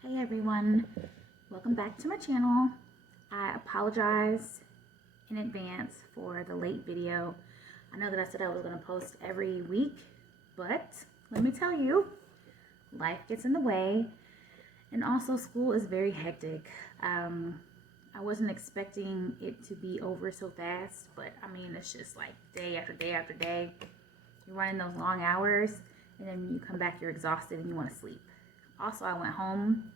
Hey everyone, welcome back to my channel. I apologize in advance for the late video. I know that I said I was going to post every week, but let me tell you, life gets in the way, and also school is very hectic. I wasn't expecting it to be over so fast, but I mean, it's just like day after day after day. You're running those long hours, and then you come back, you're exhausted, and you want to sleep. Also, I went home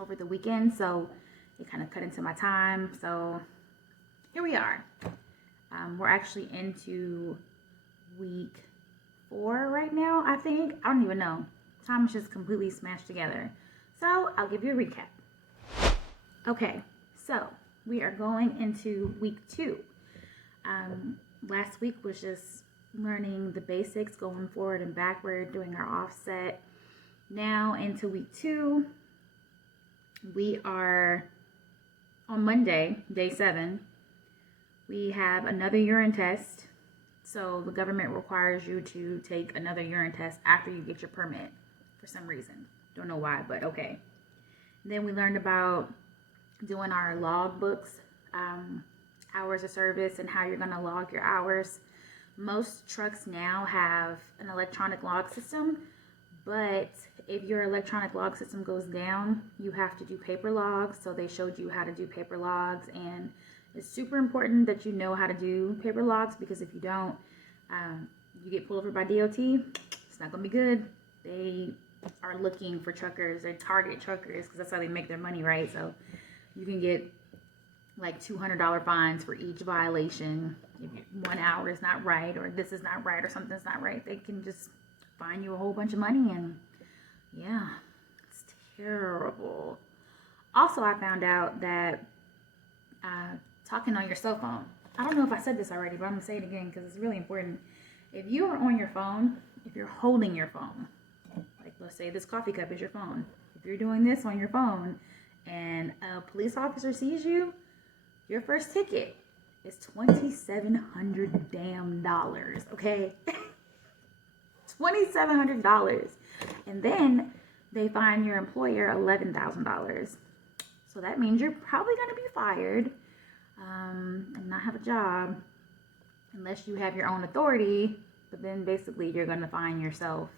over the weekend, so it kind of cut into my time. So here we are. We're actually into week 4 right now, I think. I don't even know. Time is just completely smashed together. So I'll give you a recap. Okay, so we are going into week 2. Last week was just learning the basics, going forward and backward, doing our offset. Now into week 2, we are on Monday, day 7. We have another urine test. So the government requires you to take another urine test after you get your permit for some reason. Don't know why, but okay. Then we learned about doing our log books, hours of service, and how you're going to log your hours. Most trucks now have an electronic log system, but if your electronic log system goes down, you have to do paper logs. So they showed you how to do paper logs, and it's super important that you know how to do paper logs, because if you don't, you get pulled over by DOT, it's not gonna be good. They are looking for truckers. They target truckers because that's how they make their money, right? So you can get like $200 fines for each violation. If 1 hour is not right, or this is not right, or something's not right, they can just fine you a whole bunch of money. And yeah, it's terrible. Also, I found out that talking on your cell phone, I don't know if I said this already, but I'm gonna say it again because it's really important. If you are on your phone, if you're holding your phone, like let's say this coffee cup is your phone, if you're doing this on your phone and a police officer sees you, your first ticket is $2,700 damn dollars, okay? $2,700. And then they fine your employer $11,000. So that means you're probably going to be fired and not have a job unless you have your own authority. But then basically you're going to fine yourself.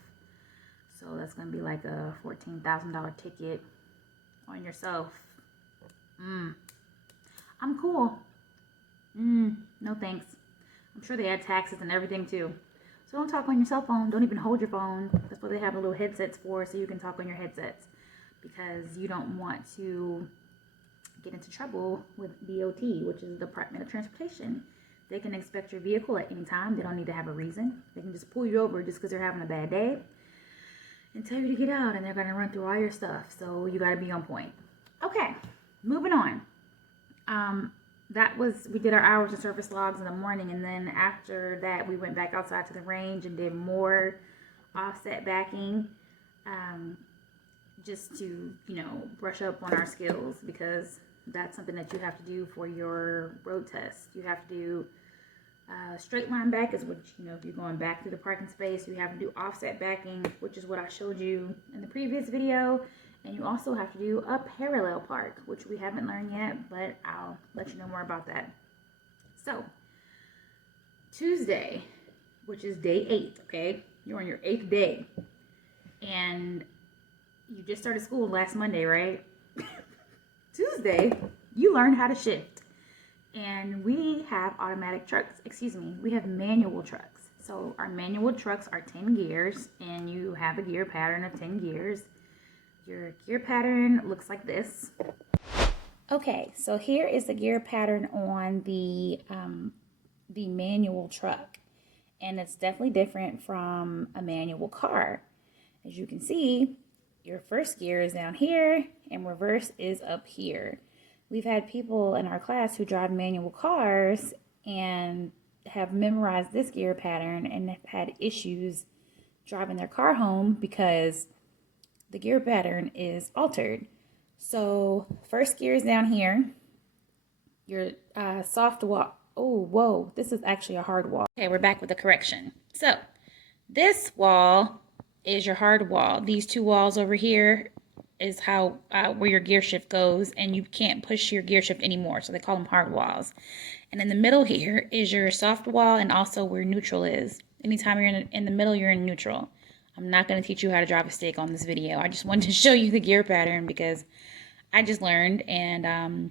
So that's going to be like a $14,000 ticket on yourself. I'm cool. No thanks. I'm sure they add taxes and everything too. So don't talk on your cell phone. Don't even hold your phone. That's what they have the little headsets for, so you can talk on your headsets. Because you don't want to get into trouble with DOT, which is the Department of Transportation. They can inspect your vehicle at any time. They don't need to have a reason. They can just pull you over just because they're having a bad day and tell you to get out, and they're going to run through all your stuff. So you got to be on point. Okay, moving on. We did our hours of service logs in the morning, and then after that we went back outside to the range and did more offset backing, just to, brush up on our skills, because that's something that you have to do for your road test. You have to do straight line back is what, if you're going back to the parking space. You have to do offset backing, which is what I showed you in the previous video. And you also have to do a parallel park, which we haven't learned yet, but I'll let you know more about that. So, Tuesday, which is day 8, okay? You're on your 8th day. And you just started school last Monday, right? Tuesday, you learned how to shift. And we have automatic trucks. We have manual trucks. So our manual trucks are 10 gears, and you have a gear pattern of 10 gears. Your gear pattern looks like this. Okay, so here is the gear pattern on the manual truck, and it's definitely different from a manual car. As you can see, your first gear is down here and reverse is up here. We've had people in our class who drive manual cars and have memorized this gear pattern and have had issues driving their car home because the gear pattern is altered. So first gear is down here. Your soft wall. Oh, whoa, this is actually a hard wall. Okay, we're back with the correction. So this wall is your hard wall. These two walls over here is how where your gear shift goes, and you can't push your gear shift anymore. So they call them hard walls. And in the middle here is your soft wall, and also where neutral is. Anytime you're in the middle, you're in neutral. I'm not going to teach you how to drive a stick on this video. I just wanted to show you the gear pattern because I just learned, and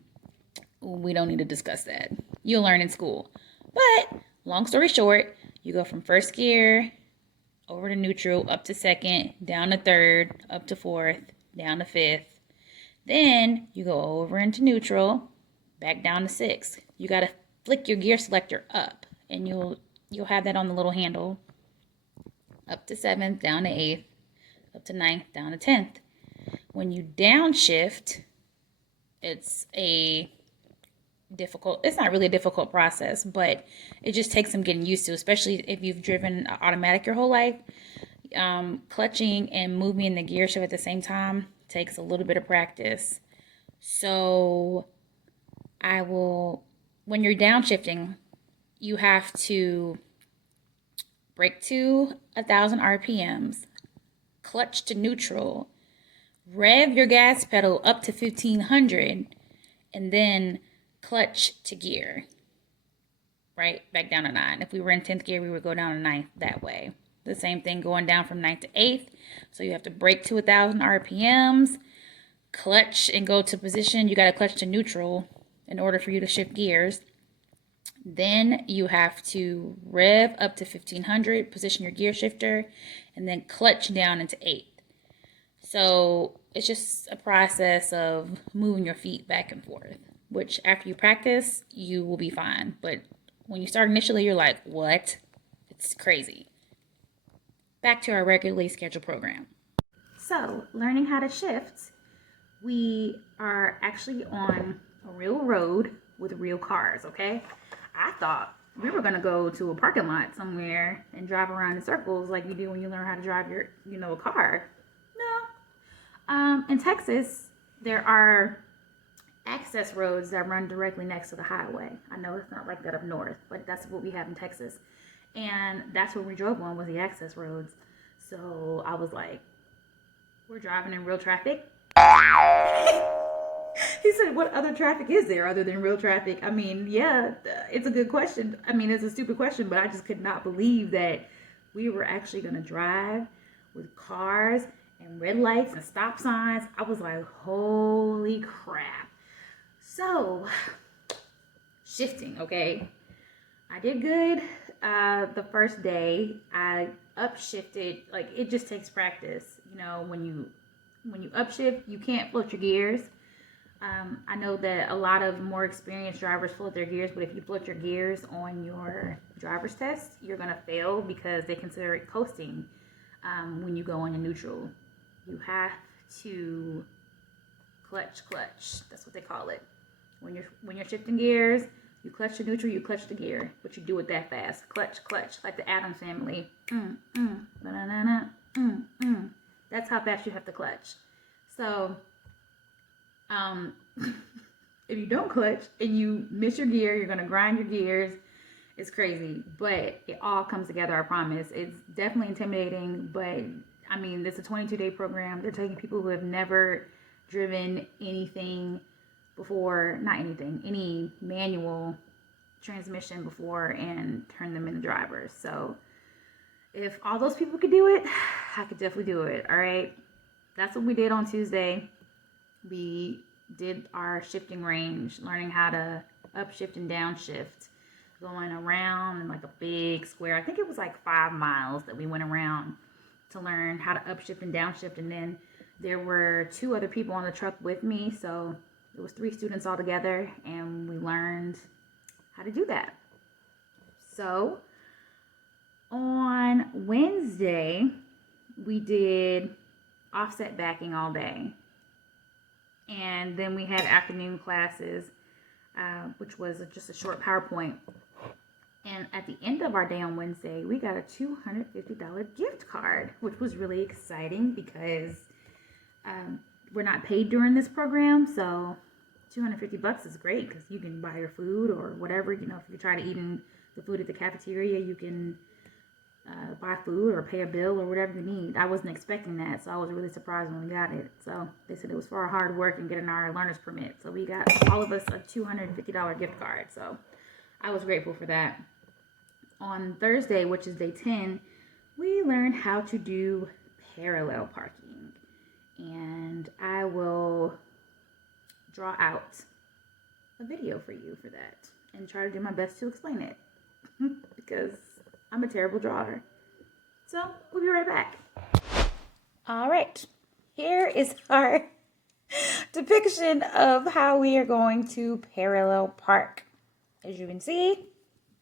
we don't need to discuss that. You'll learn in school. But long story short, you go from first gear over to neutral, up to second, down to third, up to fourth, down to fifth. Then you go over into neutral, back down to sixth. You got to flick your gear selector up, and you'll have that on the little handle. Up to seventh, down to eighth, up to ninth, down to 10th. When you downshift, it's not really a difficult process, but it just takes some getting used to, especially if you've driven automatic your whole life. Clutching and moving the gear shift at the same time takes a little bit of practice. So when you're downshifting, you have to brake to 1,000 RPMs, clutch to neutral, rev your gas pedal up to 1,500, and then clutch to gear, right? Back down to 9. If we were in 10th gear, we would go down to 9th that way. The same thing going down from 9th to 8th. So you have to brake to 1,000 RPMs, clutch and go to position. You got to clutch to neutral in order for you to shift gears. Then you have to rev up to 1,500, position your gear shifter, and then clutch down into 8th. So it's just a process of moving your feet back and forth, which after you practice, you will be fine. But when you start initially, you're like, what? It's crazy. Back to our regularly scheduled program. So learning how to shift, we are actually on a real road with real cars, okay? I thought we were gonna go to a parking lot somewhere and drive around in circles like you do when you learn how to drive your, a car. No. In Texas, there are access roads that run directly next to the highway. I know it's not like that up north, but that's what we have in Texas. And that's what we drove on, was the access roads. So I was like, we're driving in real traffic. He said, what other traffic is there other than real traffic? I mean, yeah, it's a good question. I mean, it's a stupid question, but I just could not believe that we were actually going to drive with cars and red lights and stop signs. I was like, holy crap. So, shifting, okay? I did good the first day. I upshifted. Like, it just takes practice. When you upshift, you can't float your gears. I know that a lot of more experienced drivers float their gears, but if you float your gears on your driver's test, you're going to fail because they consider it coasting when you go into neutral. You have to clutch. That's what they call it. When you're shifting gears, you clutch to neutral, you clutch to gear, but you do it that fast. Clutch, like the Addams Family. That's how fast you have to clutch. So, if you don't clutch and you miss your gear, you're going to grind your gears. It's crazy, but it all comes together, I promise. It's definitely intimidating, but I mean, it's a 22-day program. They're taking people who have never driven anything before, any manual transmission before, and turn them into drivers. So if all those people could do it, I could definitely do it. All right. That's what we did on Tuesday. We did our shifting range, learning how to upshift and downshift, going around in like a big square. I think it was like 5 miles that we went around to learn how to upshift and downshift. And then there were 2 other people on the truck with me. So it was 3 students all together, and we learned how to do that. So on Wednesday, we did offset backing all day. And then we had afternoon classes, which was just a short PowerPoint. And at the end of our day on Wednesday, we got a $250 gift card, which was really exciting because we're not paid during this program. So $250 is great because you can buy your food or whatever. If you're trying to eat in the food at the cafeteria, you can buy food or pay a bill or whatever you need. I wasn't expecting that, so I was really surprised when we got it. So they said it was for our hard work and getting our learner's permit. So we got all of us a $250 gift card. So I was grateful for that. On Thursday, which is day 10, we learned how to do parallel parking. And I will draw out a video for you for that and try to do my best to explain it because I'm a terrible drawer. So we'll be right back. All right, here is our depiction of how we are going to parallel park. As you can see,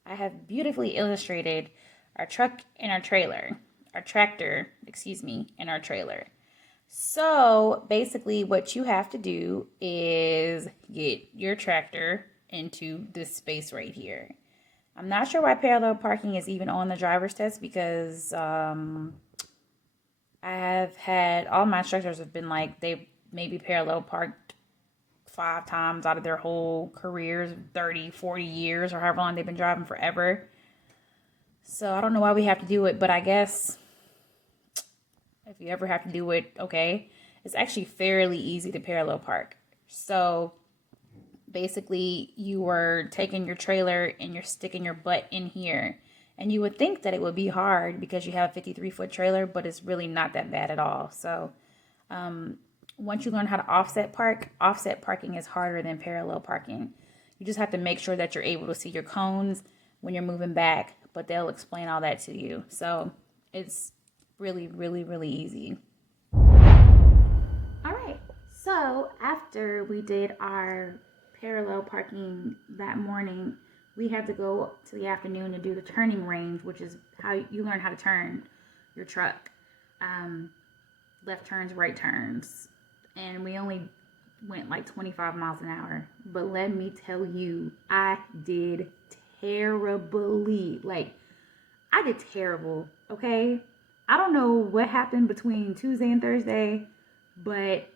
I have beautifully illustrated our truck and our trailer, our tractor, and our trailer. So basically what you have to do is get your tractor into this space right here. I'm not sure why parallel parking is even on the driver's test because I have had, all my instructors have been like, they maybe parallel parked 5 times out of their whole careers, 30, 40 years, or however long they've been driving forever. So I don't know why we have to do it, but I guess if you ever have to do it, okay. It's actually fairly easy to parallel park. So basically you are taking your trailer and you're sticking your butt in here. And you would think that it would be hard because you have a 53-foot trailer, but it's really not that bad at all. So once you learn how to offset parking is harder than parallel parking. You just have to make sure that you're able to see your cones when you're moving back, but they'll explain all that to you. So it's really, really, really easy. All right, so after we did our parallel parking that morning, we had to go to the afternoon to do the turning range, which is how you learn how to turn your truck. Left turns, right turns. And we only went like 25 miles an hour. But let me tell you, I did terribly. Like, I did terrible, okay? I don't know what happened between Tuesday and Thursday, but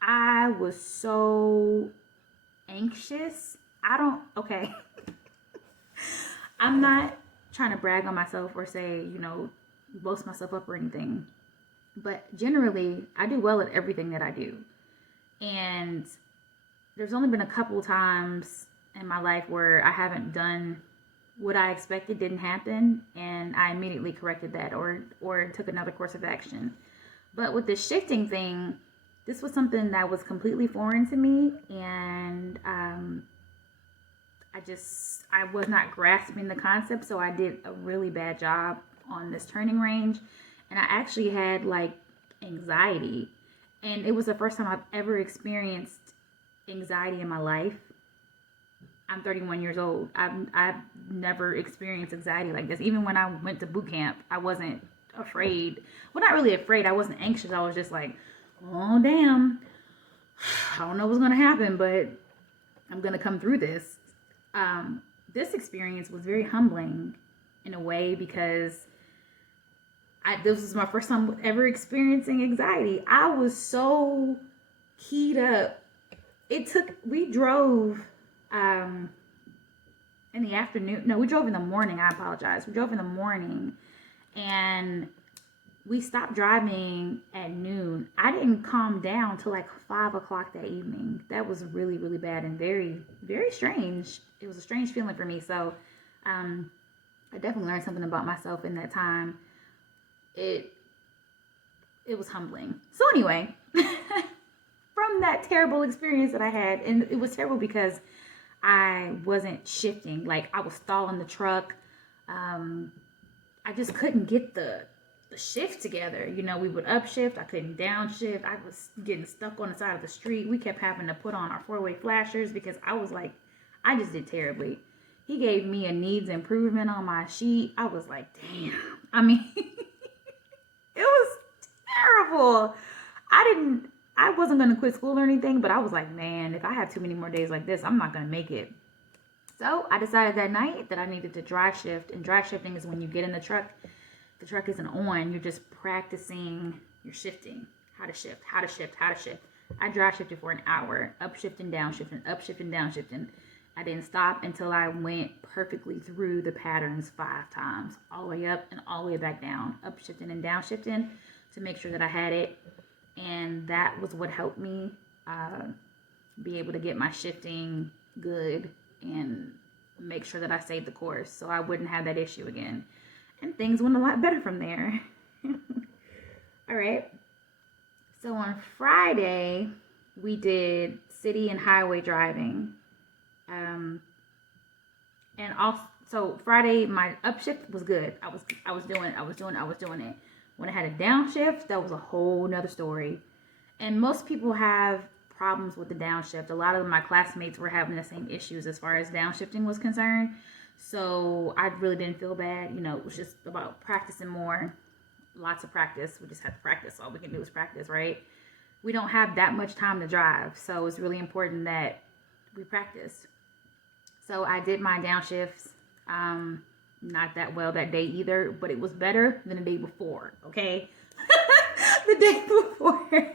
I was so anxious. Okay. I'm not trying to brag on myself or say, boast myself up or anything. But generally, I do well at everything that I do. And there's only been a couple times in my life where I haven't done what I expected didn't happen, and I immediately corrected that or took another course of action. But with the shifting thing, this was something that was completely foreign to me, and I was not grasping the concept, so I did a really bad job on this turning range, and I actually had like anxiety, and it was the first time I've ever experienced anxiety in my life. I'm 31 years old. I've never experienced anxiety like this. Even when I went to boot camp, I wasn't afraid. Well, not really afraid. I wasn't anxious. I was just like, oh, damn. I don't know what's going to happen, but I'm going to come through this. This experience was very humbling in a way because this was my first time ever experiencing anxiety. I was so keyed up. We drove in the afternoon. No, we drove in the morning. I apologize. We drove in the morning and we stopped driving at noon. I didn't calm down till like 5 o'clock that evening. That was really, really bad and very, very strange. It was a strange feeling for me. So I definitely learned something about myself in that time. It was humbling. So anyway, from that terrible experience that I had, and it was terrible because I wasn't shifting. Like, I was stalling the truck. I just couldn't get the shift together. We would upshift. I couldn't downshift. I was getting stuck on the side of the street. We kept having to put on our 4-way flashers because I was like, I just did terribly. He gave me a needs improvement on my sheet. I was like, damn. I mean, it was terrible. I wasn't going to quit school or anything, but I was like, man, if I have too many more days like this, I'm not going to make it. So I decided that night that I needed to dry shift. And dry shifting is when you get in the truck isn't on, you're just practicing your shifting, how to shift. I dry shifted for an hour, upshifting, downshifting, upshifting, downshifting. I didn't stop until I went perfectly through the patterns 5 times, all the way up and all the way back down, up shifting and down shifting, to make sure that I had it. And that was what helped me be able to get my shifting good and make sure that I stayed the course so I wouldn't have that issue again. And things went a lot better from there. All right. So on Friday, we did city and highway driving. And also, so Friday, my upshift was good. I was doing it. When I had a downshift, that was a whole nother story. And most people have problems with the downshift. A lot of my classmates were having the same issues as far as downshifting was concerned. So I really didn't feel bad. You know, it was just about practicing more. Lots of practice. We just have to practice. All we can do is practice, right? We don't have that much time to drive. So it's really important that we practice. So I did my downshifts. Not that well that day either, but it was better than the day before, okay? The day before.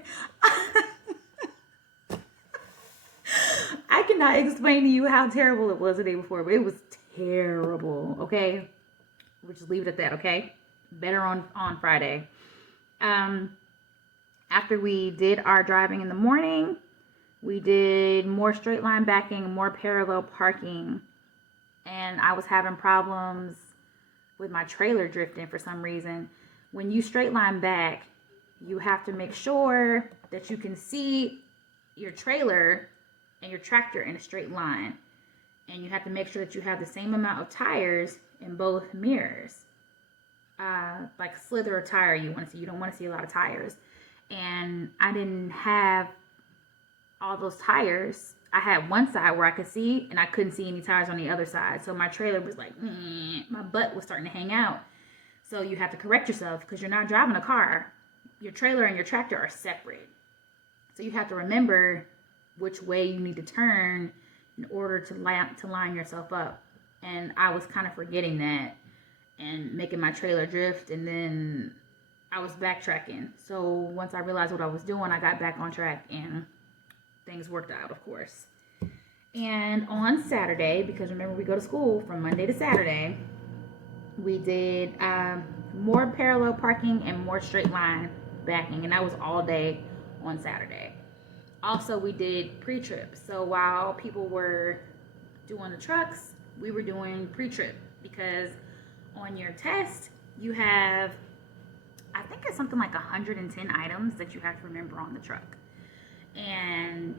I cannot explain to you how terrible it was the day before, but it was terrible, okay? We'll just leave it at that, okay? Better on Friday. After we did our driving in the morning, we did more straight line backing, more parallel parking. And I was having problems with my trailer drifting for some reason. When you straight line back, you have to make sure that you can see your trailer and your tractor in a straight line. And you have to make sure that you have the same amount of tires in both mirrors. Like slither a tire you want to see. You don't want to see a lot of tires. And I didn't have all those tires. I had one side where I could see, and I couldn't see any tires on the other side. So my trailer was like, my butt was starting to hang out. So you have to correct yourself because you're not driving a car. Your trailer and your tractor are separate. So you have to remember which way you need to turn in order to line yourself up. And I was kind of forgetting that and making my trailer drift, and then I was backtracking. So once I realized what I was doing, I got back on track and things worked out, of course. And on Saturday, because remember we go to school from Monday to Saturday, we did more parallel parking and more straight line backing, and that was all day on Saturday. Also, we did pre-trip. So while people were doing the trucks, we were doing pre-trip, because on your test you have, I think it's something like 110 items that you have to remember on the truck. And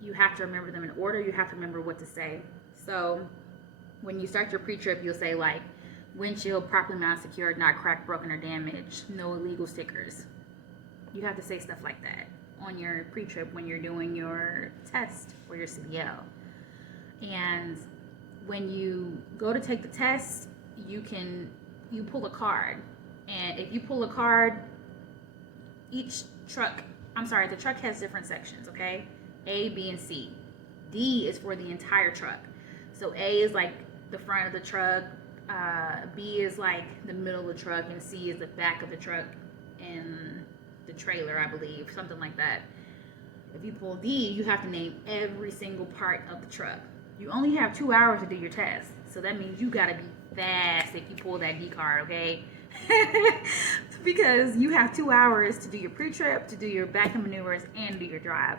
you have to remember them in order. You have to remember what to say. So when you start your pre-trip, you'll say like, windshield properly mounted, secured, not cracked, broken, or damaged, no illegal stickers. You have to say stuff like that on your pre-trip when you're doing your test for your CDL. And when you go to take the test, you pull a card. And if you pull a card, the truck has different sections, okay? A, B, and C. D is for the entire truck. So A is like the front of the truck, B is like the middle of the truck, and C is the back of the truck and the trailer, I believe, something like that. If you pull D, you have to name every single part of the truck. You only have 2 hours to do your test, so that means you gotta be fast if you pull that D card, okay? Because you have 2 hours to do your pre-trip, to do your backing maneuvers, and do your drive.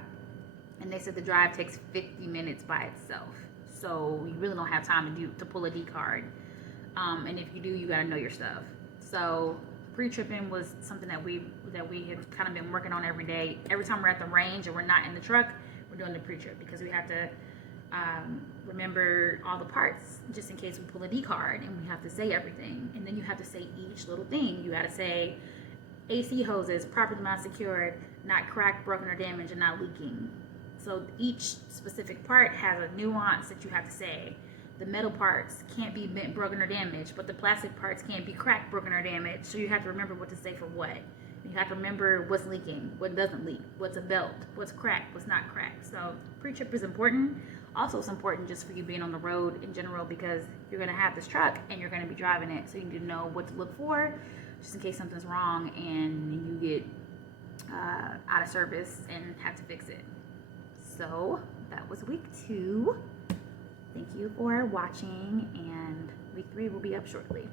And they said the drive takes 50 minutes by itself, so you really don't have time to pull a D card. And if you do, you gotta know your stuff. So pre-tripping was something that we had kind of been working on every day. Every time we're at the range and we're not in the truck, we're doing the pre-trip, because we have to remember all the parts just in case we pull a D card, and we have to say everything. And then you have to say each little thing. You gotta say AC hoses properly mounted, secured, not cracked, broken, or damaged, and not leaking. So each specific part has a nuance that you have to say. The metal parts can't be bent, broken, or damaged, but the plastic parts can't be cracked, broken, or damaged. So you have to remember what to say for what. You have to remember what's leaking, what doesn't leak, what's a belt, what's cracked, what's not cracked. So pre-trip is important. Also, it's important just for you being on the road in general, because you're going to have this truck and you're going to be driving it. So you need to know what to look for just in case something's wrong and you get out of service and have to fix it. So that was week 2. Thank you for watching, and week 3 will be up shortly.